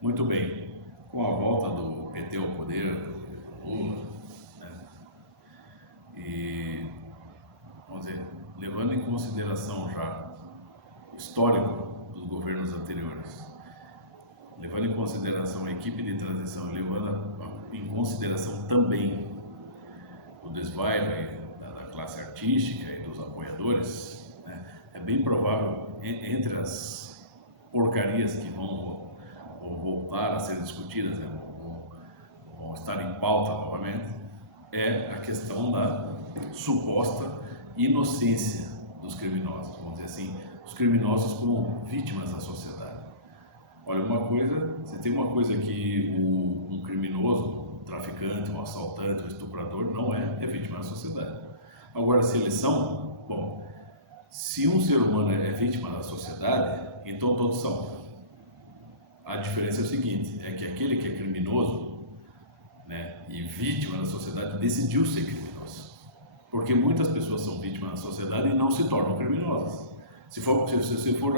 Muito bem, com a volta do PT ao poder, do Lula, né, e, vamos dizer, levando em consideração já o histórico dos governos anteriores, levando em consideração a equipe de transição, levando em consideração também o desvaio da classe artística e dos apoiadores, né, é bem provável, entre as porcarias que vão voltar a ser discutidas, né, vão estar em pauta novamente, é a questão da suposta inocência dos criminosos, vamos dizer assim, os criminosos como vítimas da sociedade. Olha, se tem uma coisa que um criminoso, um traficante, um assaltante, um estuprador não é vítima da sociedade. Agora, se eles são, bom, se um ser humano é vítima da sociedade, então todos são. A diferença é o seguinte, é que aquele que é criminoso, né, e vítima da sociedade decidiu ser criminoso. Porque muitas pessoas são vítimas da sociedade e não se tornam criminosas. Se você for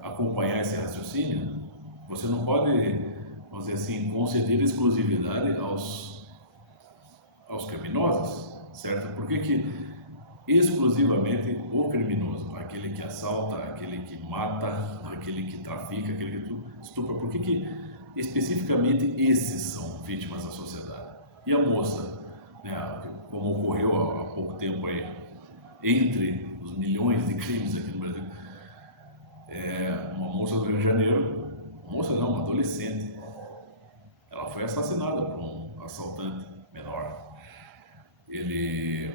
acompanhar esse raciocínio, você não pode, vamos dizer assim, conceder exclusividade aos criminosos, certo? Por que exclusivamente o criminoso, aquele que assalta, aquele que mata, aquele que trafica, aquele que estupra, por que especificamente esses são vítimas da sociedade? E a moça, né, como ocorreu há pouco tempo aí, entre os milhões de crimes aqui no Brasil, uma moça do Rio de Janeiro, uma adolescente, ela foi assassinada por um assaltante menor. Ele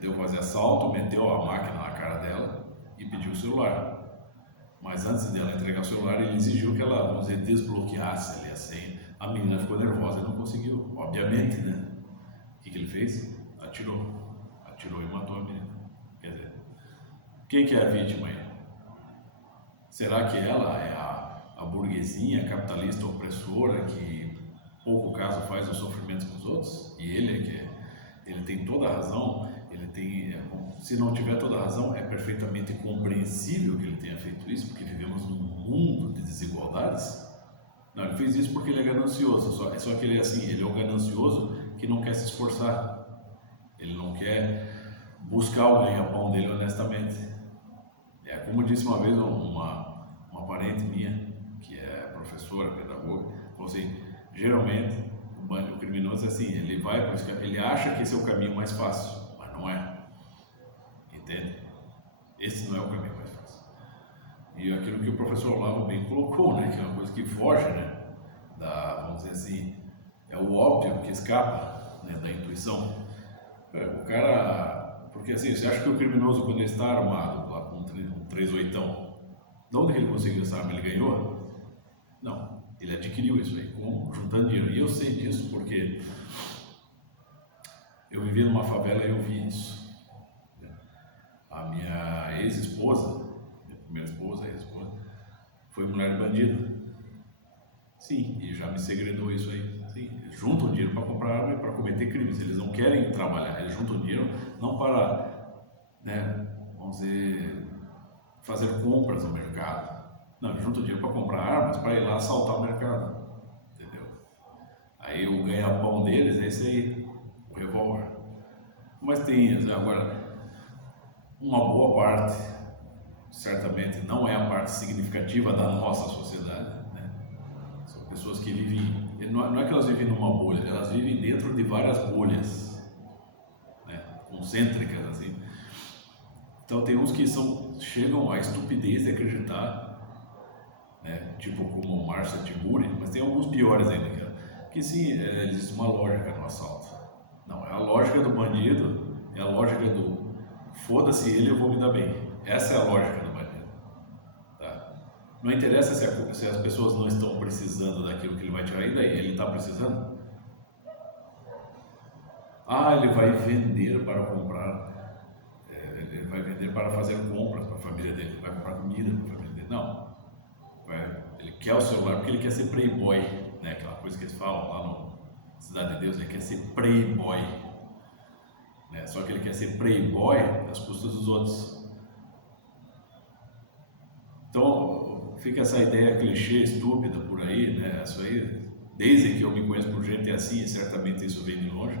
deu fazer assalto, meteu a máquina na cara dela e pediu o celular. Mas antes dela entregar o celular, ele exigiu que ela, vamos dizer, desbloqueasse ali a senha. A menina ficou nervosa e não conseguiu, obviamente, né? O que ele fez? Atirou e matou a menina. Quer dizer, quem que é a vítima aí? Será que ela é a burguesinha capitalista opressora que pouco caso faz os sofrimentos com os outros? E ele tem toda a razão, se não tiver toda a razão, é perfeitamente compreensível que ele tenha feito isso, porque vivemos num mundo de desigualdades. Não, ele fez isso porque ele é ganancioso, só que ele é assim, ele é o ganancioso que não quer se esforçar, ele não quer buscar o ganha-pão dele honestamente. Como disse uma vez uma parente minha, que é professora, pedagoga, falou assim, geralmente o criminoso é assim, ele acha que esse é o caminho mais fácil, mas não é, entende? Esse não é o caminho mais fácil. E aquilo que o professor Olavo bem colocou, né, que é uma coisa que foge, né, vamos dizer assim, é o óbvio que escapa, né, da intuição. O cara, porque assim, você acha que o criminoso, quando ele está armado lá com um 38, de onde ele conseguiu essa arma? Ele ganhou? Não, ele adquiriu isso aí, juntando dinheiro. E eu sei disso porque eu vivi numa favela e eu vi isso. A minha ex-esposa, minha primeira esposa, ex-esposa, foi mulher bandido. Sim, e já me segredou isso aí. Sim, eles juntam dinheiro para comprar arma e para cometer crimes. Eles não querem trabalhar, eles juntam dinheiro não para, né, vamos dizer, fazer compras no mercado. Não, eles juntam dinheiro para comprar armas para ir lá assaltar o mercado. Entendeu? Aí o ganha-pão deles é esse aí, o revólver. Mas tem, agora, uma boa parte, certamente não é a parte significativa da nossa sociedade, né? São pessoas que vivem, não é que elas vivem numa bolha, elas vivem dentro de várias bolhas, né, concêntricas assim. Então tem uns que chegam à estupidez de acreditar, né, tipo como Marcia Tiburi, mas tem alguns piores ainda, que sim, existe uma lógica no assalto. Não, é a lógica do bandido, é a lógica do foda-se ele, eu vou me dar bem. Essa é a lógica do bandido. Tá? Não interessa se as pessoas não estão precisando daquilo que ele vai tirar, e daí? Ele está precisando? Ele vai vender para comprar, ele vai vender para fazer compras para a família dele, ele vai comprar comida para a família dele. Não. Ele quer o celular porque ele quer ser playboy, né? Aquela coisa que eles falam lá no Cidade de Deus, ele quer ser playboy. Né? Só que ele quer ser playboy às custas dos outros. Então, fica essa ideia clichê, estúpida por aí, né? Isso aí, desde que eu me conheço por gente assim, e certamente isso vem de longe,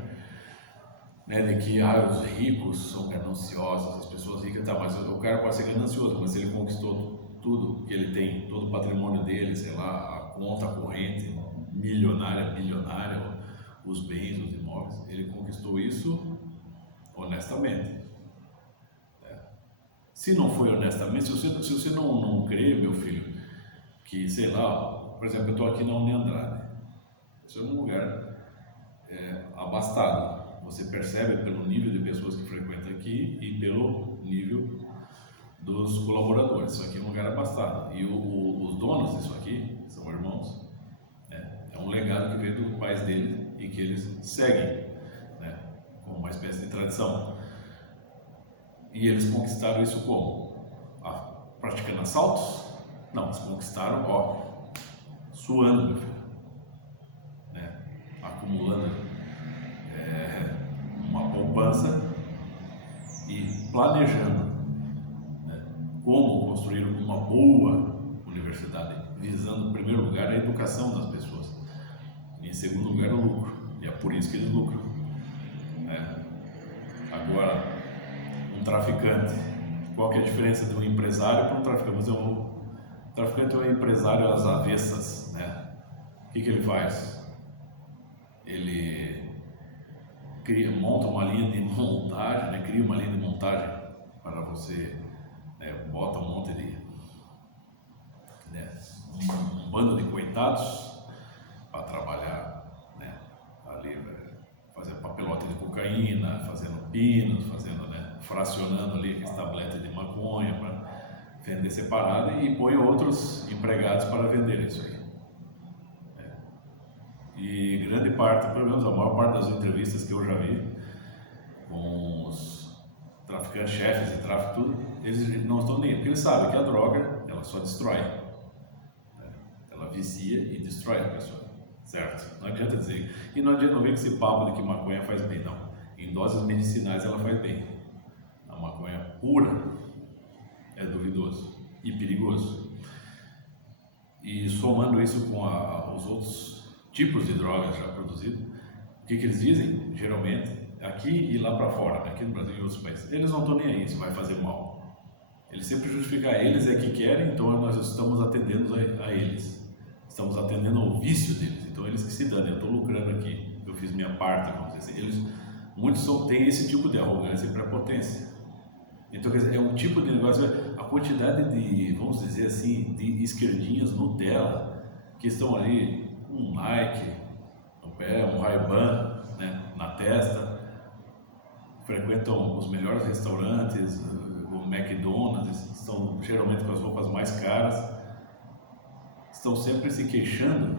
né? De que os ricos são gananciosos, as pessoas ricas, tá, mas o cara pode ser ganancioso, mas ele conquistou tudo que ele tem, todo o patrimônio dele, sei lá, a conta corrente milionária, bilionária, os bens, os imóveis, ele conquistou isso honestamente. Se não foi honestamente, se você não crê, meu filho, que, sei lá, por exemplo, eu estou aqui na Uni Andrade, isso é um lugar abastado. Você percebe pelo nível de pessoas que frequentam aqui e pelo nível dos colaboradores. Isso aqui é um lugar abastado. E os donos disso aqui são irmãos. Né? É um legado que veio dos pais deles e que eles seguem, né? Como uma espécie de tradição. E eles conquistaram isso como? Praticando assaltos? Não, eles conquistaram, suando, meu filho, né? Acumulando uma poupança e planejando, né? Como construir uma boa universidade, visando em primeiro lugar a educação das pessoas e em segundo lugar o lucro, e é por isso que eles lucram, né? Agora, um traficante, qual que é a diferença de um empresário para um traficante? Um traficante é um empresário às avessas, né? O que ele faz? Ele monta uma linha de montagem, né? Cria uma linha de montagem para você, né? Bota um monte de, né? Um bando de coitados para trabalhar, né? Ali, fazendo papelote de cocaína, fazendo pinos, fazendo, né? Fracionando ali aqueles tabletes de maconha para vender separado e põe outros empregados para vender isso aí. E grande parte, pelo menos a maior parte das entrevistas que eu já vi com os traficantes, chefes de tráfico, tudo, eles não estão nem, porque eles sabem que a droga, ela só destrói, né? Ela vicia e destrói a pessoa, certo? Não adianta dizer, e não adianta ver esse papo de que maconha faz bem, não. Em doses medicinais ela faz bem. A maconha pura é duvidoso e perigoso. E somando isso com os outros tipos de drogas já produzidos, o que eles dizem? Geralmente, aqui e lá para fora, aqui no Brasil e em outros países, eles não estão nem aí, isso vai fazer mal. Eles sempre justificam, eles é que querem, então nós estamos atendendo a eles. Estamos atendendo ao vício deles, então eles que se dão, eu estou lucrando aqui, eu fiz minha parte, vamos dizer assim. Muitos têm esse tipo de arrogância e prepotência. Então, quer dizer, é um tipo de negócio, a quantidade de, vamos dizer assim, de esquerdinhas Nutella que estão ali, um Nike no pé, um Ray-Ban, né, na testa, frequentam os melhores restaurantes, o McDonald's, estão geralmente com as roupas mais caras, estão sempre se queixando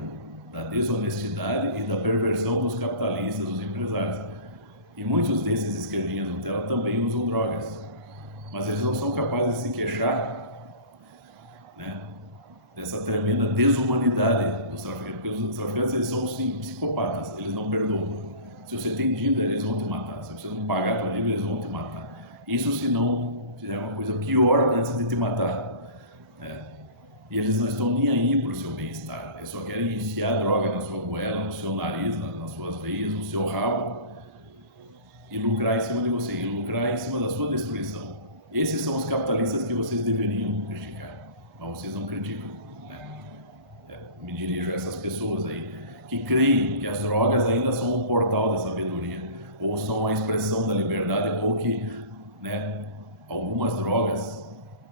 da desonestidade e da perversão dos capitalistas, dos empresários. E muitos desses esquerdinhas Nutella também usam drogas. Mas eles não são capazes de se queixar, né, dessa tremenda desumanidade dos traficantes, porque os traficantes eles são sim psicopatas, eles não perdoam. Se você tem dívida, eles vão te matar. Se você não pagar a tua dívida, eles vão te matar. Isso se não fizer uma coisa pior antes de te matar, né? E eles não estão nem aí para o seu bem-estar, eles só querem enfiar droga na sua goela, no seu nariz, nas suas veias, no seu rabo e lucrar em cima de você, e lucrar em cima da sua destruição. Esses são os capitalistas que vocês deveriam criticar, mas vocês não criticam, né? Me dirijo a essas pessoas aí que creem que as drogas ainda são um portal da sabedoria, ou são a expressão da liberdade, ou que, né, algumas drogas,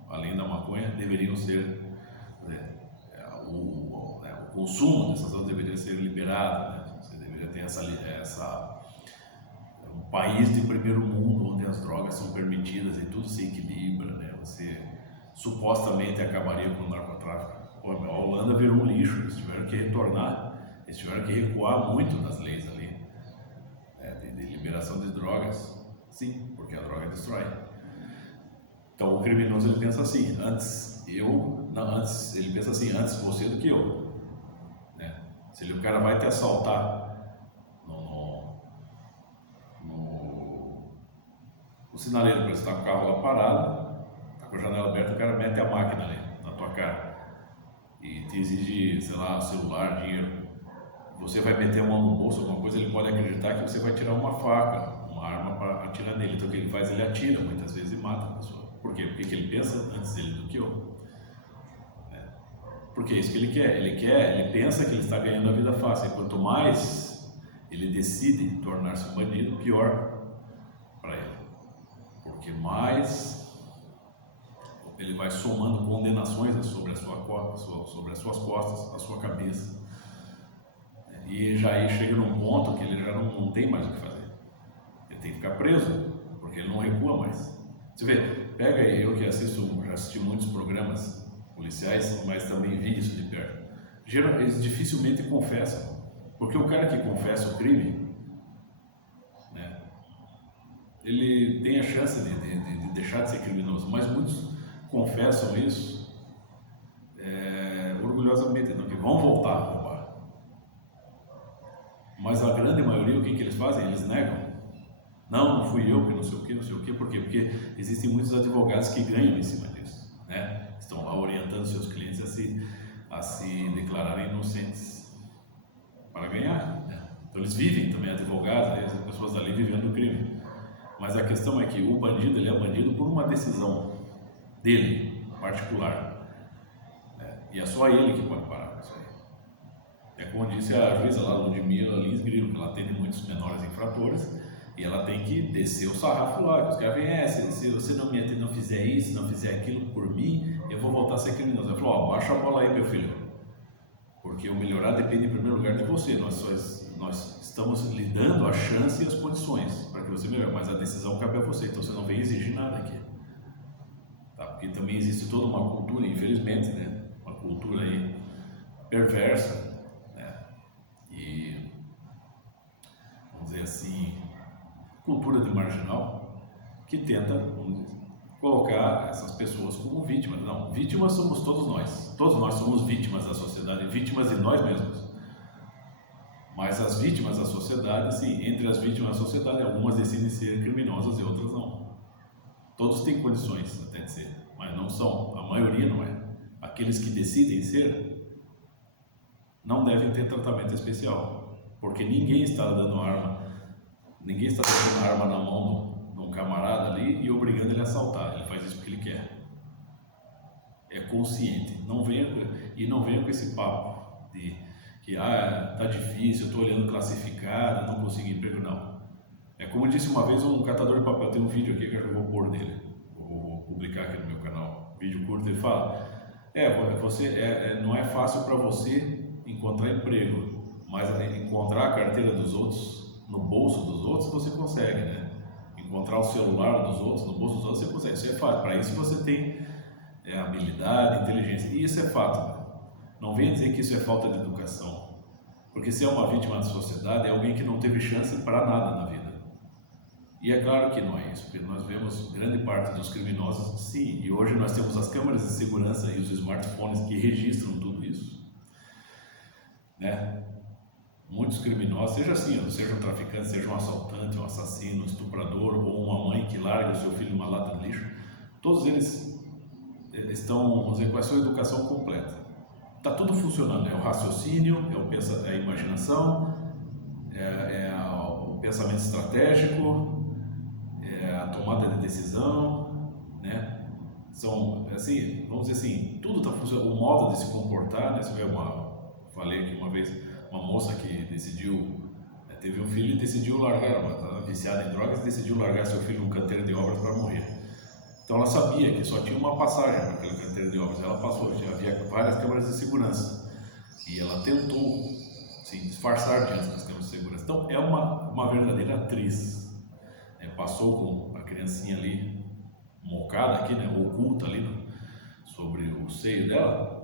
além da maconha, deveriam ser, né, o consumo dessas drogas deveria ser liberado, né? Você deveria ter um país de primeiro mundo onde as drogas são permitidas e tudo se equilibra, né? Você supostamente acabaria com o narcotráfico. Pô, a Holanda virou um lixo, eles tiveram que retornar, eles tiveram que recuar muito das leis ali, de liberação de drogas. Sim, porque a droga destrói. Então o criminoso ele pensa assim, antes você do que eu, né? Se o cara vai te assaltar o sinaleiro, para você estar com o carro lá parado, está com a janela aberta, o cara mete a máquina ali na tua que exige, sei lá, celular, dinheiro, você vai meter a mão no bolso, alguma coisa, ele pode acreditar que você vai tirar uma faca, uma arma para atirar nele. Então o que ele faz? Ele atira muitas vezes e mata a pessoa. Por quê? Porque ele pensa antes dele do que eu. Porque é isso que ele quer. Ele pensa que ele está ganhando a vida fácil. E quanto mais ele decide tornar-se um bandido, pior para ele. Porque mais ele vai somando condenações sobre as suas costas, a sua cabeça. E já aí chega num ponto que ele já não tem mais o que fazer. Ele tem que ficar preso, porque ele não recua mais. Você vê, pega aí, eu que já assisti muitos programas policiais, mas também vi isso de perto. Eles dificilmente confessam, porque o cara que confessa o crime, né, ele tem a chance de deixar de ser criminoso, mas muitos confessam isso orgulhosamente, não, que vão voltar a roubar. Mas a grande maioria, o que eles fazem? Eles negam. Não fui eu, que não sei o que. Por quê? Porque existem muitos advogados que ganham em cima disso, né? Estão lá orientando seus clientes a se declararem inocentes para ganhar, né? Então eles vivem também, advogados, as pessoas ali vivendo o crime. Mas a questão é que o bandido, ele é bandido por uma decisão dele, particular, né? E é só ele que pode parar com isso aí. É como disse a juíza lá, Ludmila Lins Grilo, que ela atende muitos menores infratores e ela tem que descer o sarrafo lá. Os caras vêm, se você não fizer isso, não fizer aquilo por mim, eu vou voltar a ser criminoso. Ela falou, baixa a bola aí, meu filho, porque o melhorar depende em primeiro lugar de você. Nós estamos lhe dando a chance e as condições para que você melhore, mas a decisão cabe a você, então você não vem exigir nada aqui. Tá? Porque também existe toda uma cultura, infelizmente, né? Uma cultura aí perversa, e, vamos dizer assim, cultura de marginal, que tenta colocar essas pessoas como vítimas. Não, vítimas somos todos nós somos vítimas da sociedade, vítimas de nós mesmos. Mas as vítimas da sociedade, sim, entre as vítimas da sociedade, algumas decidem ser criminosas e outras não. Todos têm condições até de ser, mas não são, a maioria não é. Aqueles que decidem ser não devem ter tratamento especial, porque ninguém está dando arma, ninguém está dando arma na mão de um camarada ali e obrigando ele a assaltar. Ele faz isso porque ele quer. É consciente. Não venha com esse papo de que tá difícil, eu estou olhando classificado, não consigo emprego, não. É como disse uma vez um catador de papel, tem um vídeo aqui que eu vou pôr dele, vou publicar aqui no meu canal, vídeo curto. Ele fala, não é fácil para você encontrar emprego, mas encontrar a carteira dos outros no bolso dos outros você consegue, né? Encontrar o celular dos outros no bolso dos outros você consegue. Isso é fato. Para isso você tem habilidade, inteligência, e isso é fato. Né? Não venha dizer que isso é falta de educação, porque se é uma vítima da sociedade é alguém que não teve chance para nada na vida. E é claro que não é isso, porque nós vemos grande parte dos criminosos, sim, e hoje nós temos as câmeras de segurança e os smartphones que registram tudo isso. Né? Muitos criminosos, seja um traficante, seja um assaltante, um assassino, um estuprador ou uma mãe que larga o seu filho numa lata de lixo, todos eles estão, vamos dizer, com a sua educação completa. Está tudo funcionando, é o raciocínio, é a imaginação, o pensamento estratégico, é a tomada de decisão, né? São, assim, vamos dizer assim, tudo está funcionando, o modo de se comportar, né? Você vê falei aqui uma vez, uma moça que teve um filho e decidiu largar, ela estava viciada em drogas e decidiu largar seu filho num canteiro de obras para morrer. Então ela sabia que só tinha uma passagem para aquele canteiro de obras, ela passou, havia várias câmeras de segurança e ela tentou se disfarçar diante das câmeras de segurança. Então é uma verdadeira atriz, né? Passou com a criancinha ali mocada aqui, né? Oculta ali sobre o seio dela.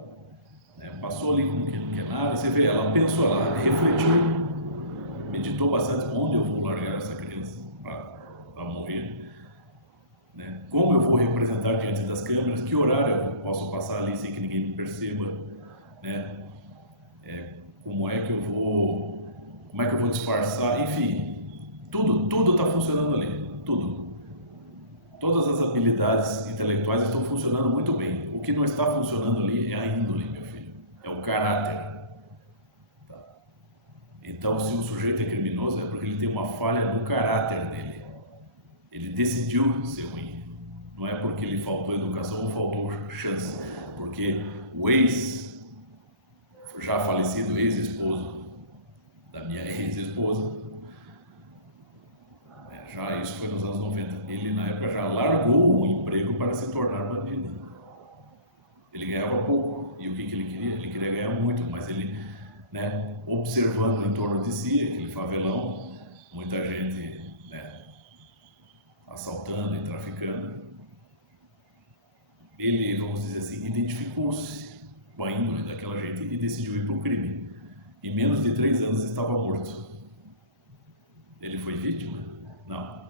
Passou ali como que não quer nada, e você vê, ela pensou, ela refletiu, meditou bastante, onde eu vou largar essa criança para morrer, né? Como eu vou representar diante das câmeras, que horário eu posso passar ali sem que ninguém me perceba, né? Como é que eu vou disfarçar, enfim, tudo está funcionando ali, tudo. Todas as habilidades intelectuais estão funcionando muito bem. O que não está funcionando ali é a índole, meu filho. É o caráter. Tá? Então, se um sujeito é criminoso, é porque ele tem uma falha no caráter dele. Ele decidiu ser ruim. Não é porque ele faltou educação ou faltou chance. Porque o já falecido ex-esposo da minha ex-esposa, já isso foi nos anos 90, ele na época já largou o emprego para se tornar bandido. Ele ganhava pouco, e o que ele queria? Ele queria ganhar muito, mas ele, né, observando em torno de si, aquele favelão, muita gente, né, assaltando e traficando, ele, vamos dizer assim, identificou-se com a índole daquela gente e decidiu ir para o crime. Em menos de 3 anos estava morto. Ele foi vítima? Não.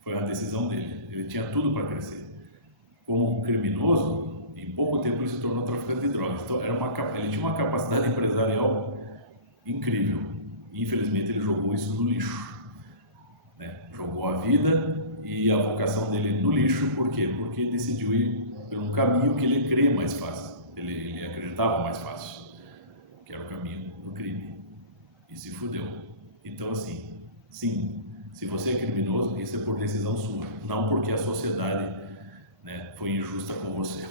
Foi uma decisão dele. Ele tinha tudo para crescer. Como criminoso, em pouco tempo ele se tornou traficante de drogas. Então ele tinha uma capacidade empresarial incrível. Infelizmente ele jogou isso no lixo, né? Jogou a vida e a vocação dele no lixo. Por quê? Porque decidiu ir por um caminho que ele crê mais fácil. Ele acreditava mais fácil, que era o caminho do crime, e se fudeu. Então, assim, sim, se você é criminoso, isso é por decisão sua, não porque a sociedade, né, foi injusta com você.